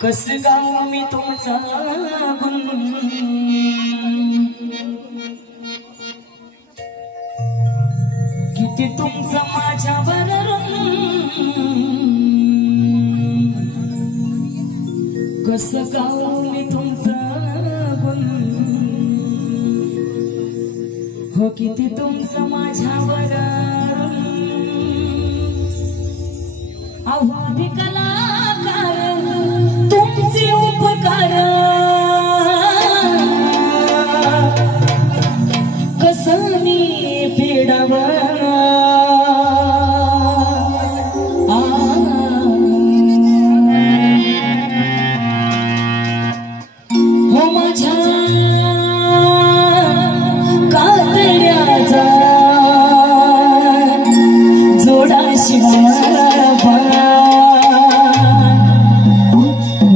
कस गाऊ मी तुमचा गुण किती तुमचं माझ्यावर कस गाऊ मी तुमचा गुण हो किती तुमचं माझ्यावर अहो कलाकार तुमचे उपकार कसं मी फेडावं हो माझ्या कातड्याचा जोडा शिवाय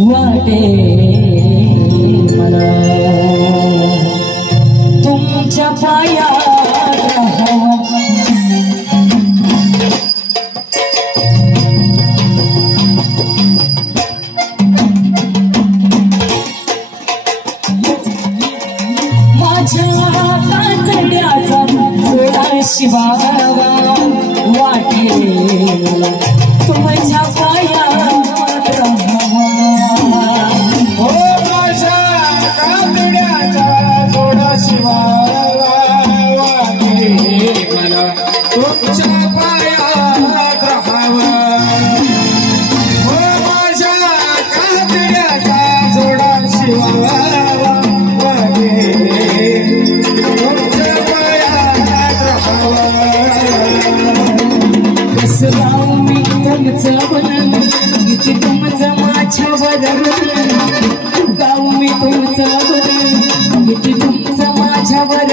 वाटे मला तुमच्या पायात राहावं माझ्या कातड्याचा जोडा शिवावा वाटे मला तुमच्या पायात राहावं हो माझ्या कातड्याचा जोडा शिवावा वाटे मला तुमच्या पायात राहावं हो माझ्या कातड्याचा जोडा शिवावा वाटे तुमच्या पायात राहावं कसं गाऊ मी तुमचं गुण किती तुमचं माझ्यावर गाऊ मी तुमचं गुण किती तुमचं माझ्यावर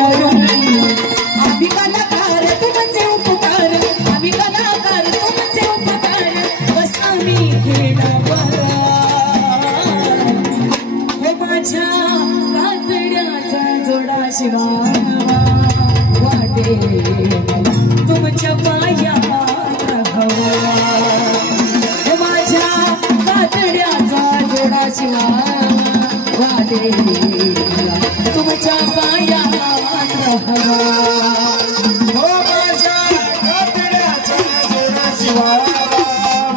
आम्ही कलाकार तुमचे उपकार आम्ही कलाकार तुमचे उपकार कसं मी फेडावं हे माझ्या कातड्याचा जोडा शिवावा वाटे तुमच्या पायात राहावं हे माझ्या कातड्याचा जोडा शिवावा वाटे तुमच्या पायात राहावं हो माझ्या कातड्याचा जोडा शिवावा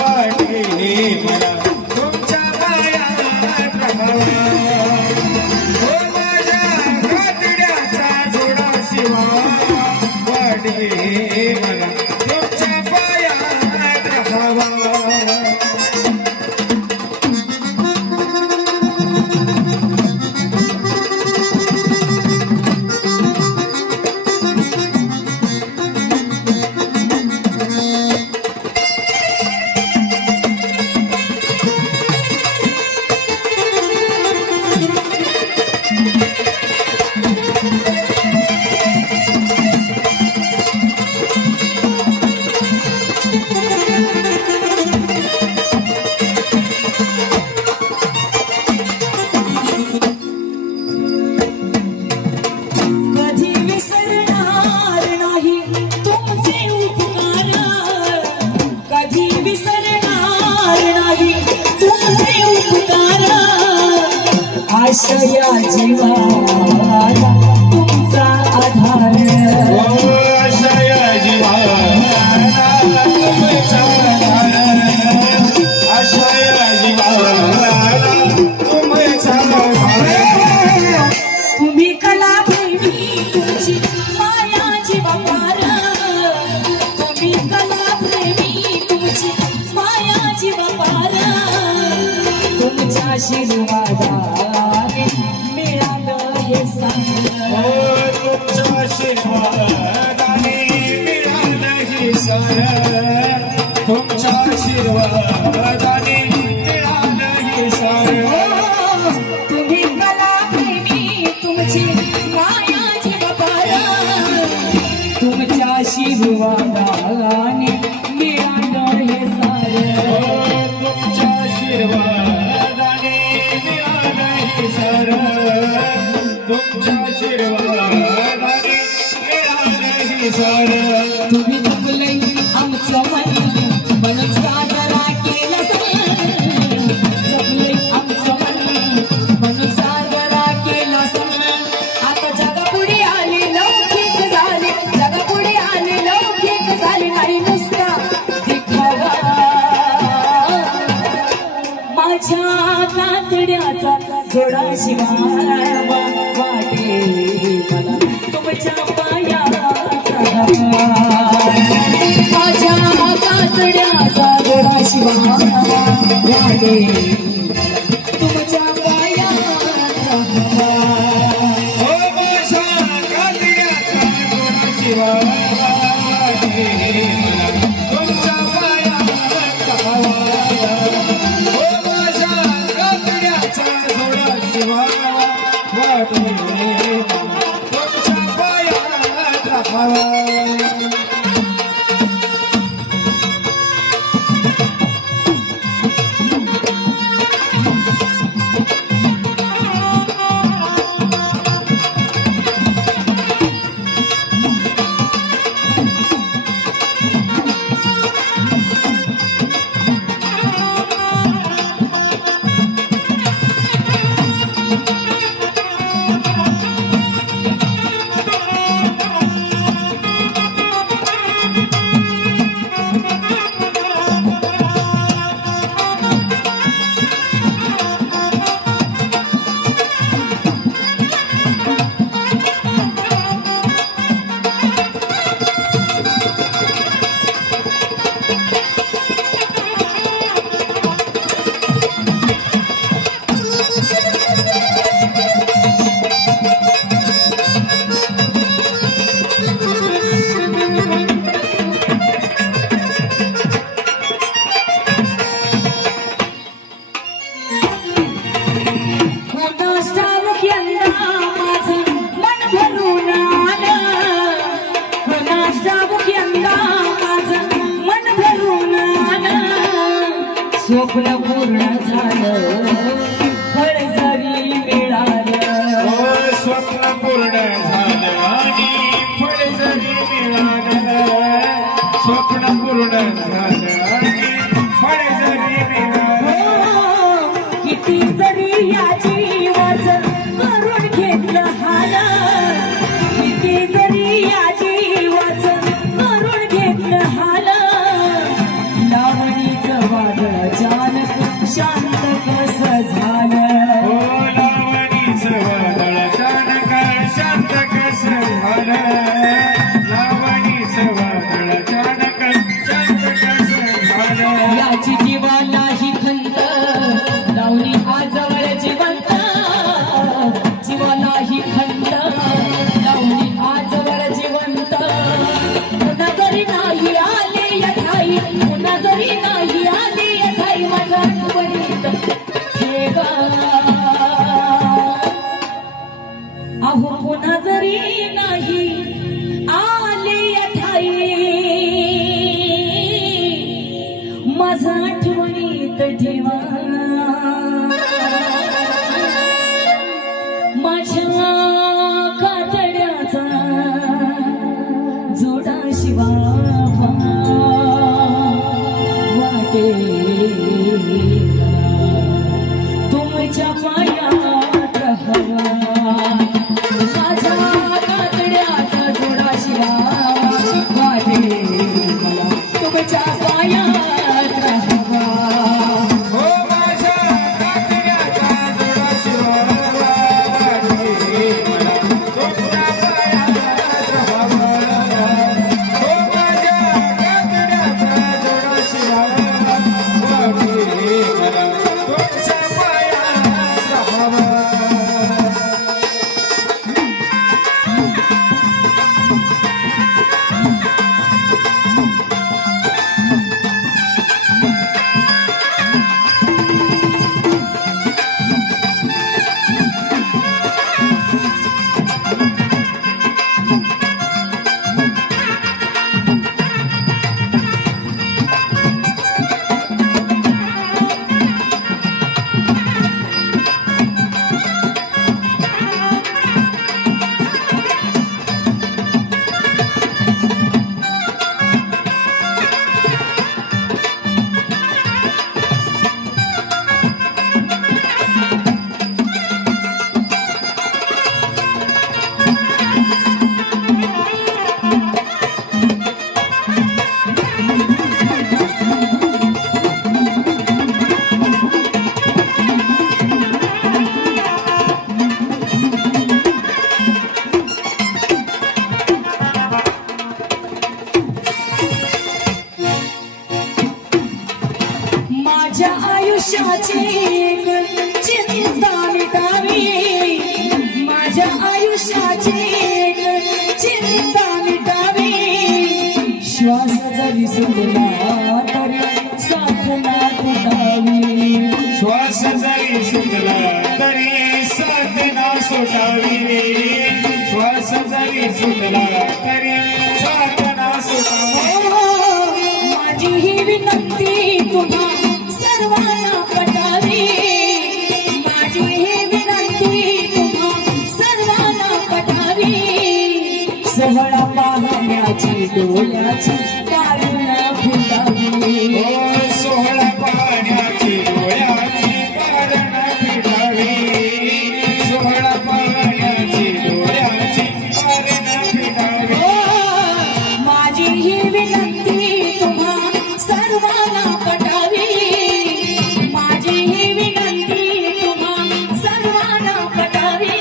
वाटे मला तुमच्या पायात राहावं हो माझ्या कातड्याचा जोडा शिवावा वाटे मला तुमच्या पायात राहावं कधी विसरणार नाही तुमचे उपकार कधी विसरणार नाही तुमचे उपकार आशया जीवाला तुमचा आधार आशया जीवाला तुमचा आधार आशया जीवाला तुमचा आधार तुम्ही कला प्रेमी तुमची माया जीवापार तुम्ही कला प्रेमी तुमची माया जीवापार तुमच्या आशीर्वादाने मिळालं हे सारं तुमच्या आशीर्वादाने मिळालं हे सारं तुमच्या आशीर्वादाने मिळालं हे सारं तुम्ही कला प्रेमी तुमची माया जीवापार तुमच्या आशीर्वादाने मिळालं हे सारं तुमच्या आशीर्वादाने मिळालं हे सारं तुमच्या आशीर्वादाने मिळालं हे सारं तुम्ही जपलंय आमचं मन मन साजरा केला जपलंय शिवावा वाटे मला तुमच्या पायाचा माझ्या कातड्याचा गोळा शिवावा वाटे तुमच्या पायाचा ओ माझ्या कातड्याचा गोळा शिवावा वाटे मला तुमच्या पायाचा ओ माझ्या कातड्याचा गोळा शिवावा वाटे तुमच्या पायाचा स्वप्न पूर्ण झालं फळ जरी मिळालं स्वप्न पूर्ण झालं आणि फळ जरी मिळालं स्वप्न पूर्ण झालं आणि फळ जरी मिळालं किती जरी या जीवाचं करून घेतलं हाल किती जरी या जीवाचं करून घेतलं हाल लावणीचं वादळ अचानक शांत कसं झालं हो लावणीचं वादळ अचानक शांत कसं झालं लावणीचं वादळ अचानक शांत कसं आयुष्याची एक चिंता मिटावी, माझ्या आयुष्याची एक चिंता मिटावी. श्वास जरी सुटला तरी साथ ना तुटावी, श्वास जरी सुटला तरी साथ ना सुटावी, श्वास जरी सुटला तरी साथ ना सुटावी. माझी ही विनंती तुम्हा सर्वांना पटावी, माझी ही विनंती तुम्हा सर्वांना पटावी. सोहळा पाहण्याची डोळ्याची कारण फुटावी, सोहळा पाहण्याची डोळ्याची कारण फिटावी, सोहळा पाहण्याची डोळ्याची कारण फिटावी. माझी ही विनंती तुम्हा सर्वांना पटावी, माझी ही विनंती तुम्हा सर्वांना पटावी.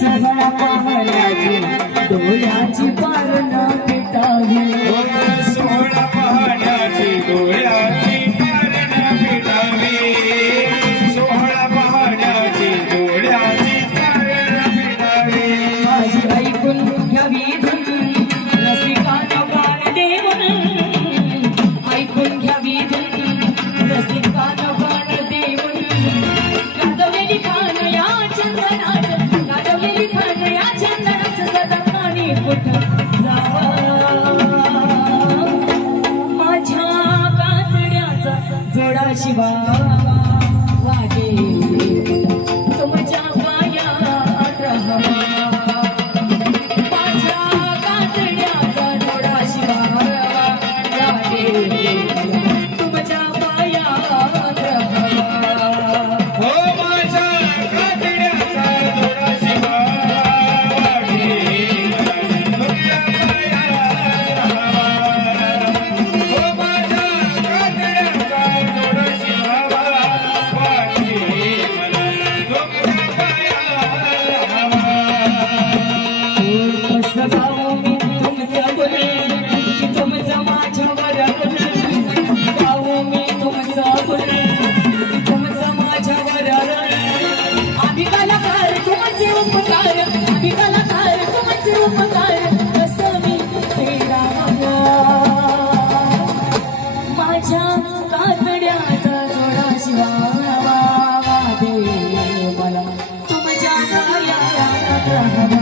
सगळा पाहण्याची डोळ्याची कारण पेटावी, सोहळा पाहण्याची डोळ्याची कारण फिटावी, सोहळा पाहण्याची डोळ्याची कारण फिटावी. माझी ऐकून घ्यावी धून रसिकाचा प्राण देऊन, ऐकून घ्यावी धून रसिकाचा प्राण देऊन. गाजवलेली खान या चंदनात, गाजवलेली खान या चंदनात सदा पाणी कुठं जावं. माझ्या कातड्याचा जोडा शिवा वागे तुमच्या पायात राहावा. माझ्या कातड्याचा जोडा शिवा वागे तुमच्या पायात राहावा. हो माझ्या कातड्याचा जोडा शिवा वागे तुझ्या पायात राहावा. हो माझ्या कातड्याचा जोडा शिवा वागे मला तुझ्या पायात राहावा. कसं गाऊ मी तुमचं गुण, की तुमचं माझ्यावर गुण. गाऊ मी तुमचं गुण, की तुमचं माझ्यावर गुण. आम्ही कलाकार तुमचे उपकार, आम्ही कलाकार तुमचे उपकार. कसं मी फेडावं माझ्या कातड्याचा जोडा शिवावा दे मला तुमच्या पायात राहावं.